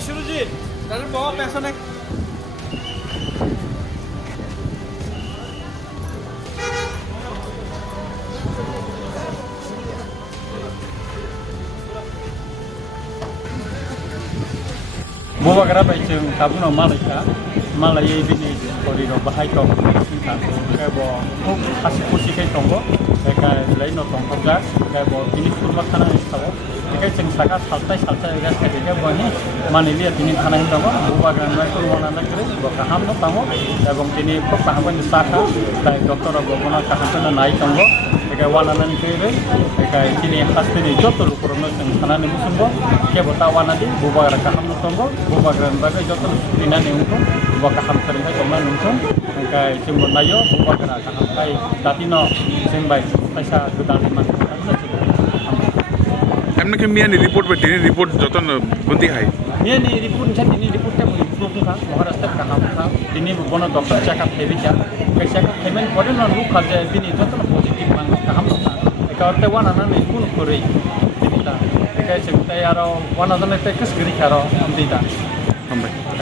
शुरूजी दादा बहुत पैसा नहीं Buwa kerapa itu kamu normal ya, malah ini koridor bahaya kau kayak bawa kasih kursi kayak tonggo, kayak lain tonggo gas, kayak bawa ini kurma kana ini tahu, kayak ceng saka saltai gas kayak bawa ini mana lihat ini kana ini tonggo, buwa kerana itu mana nak kiri, bawa kaham no tonggo, dan ini kok kaham ini saka, kayak dokter bawa kaham itu naik tonggo, kayak wana nan kiri, kayak ini khas ini jodoh kurma ceng kana ini musuh kayak bawa wana di buwa kerana kaham no tonggo. Buwa kerana bagai jodoh ini nanti untuk buwa kaham sering kayak komen untuk kayak cuma nayo buwa kerana kaham kayak datino sembai पैसा गुदान में हमने के मियाँ ने report पे टीने report जोतन बंदी है मियाँ ने रिपोर्ट नहीं टीने रिपोर्ट टे मुझे प्रूफ था महाराष्ट्र का काम था टीने बनो डॉक्टर चेकअप थे भी क्या कैसे चेकअप थे मैंने पढ़े ना लूक खाते हैं टीने जोतन पॉजिटिव मांग काम था एक और ते वाना ना नहीं कौन करे टीने था कैसे उतारे यारो वाना तो नहीं ते किस गिरी खारो हम दीता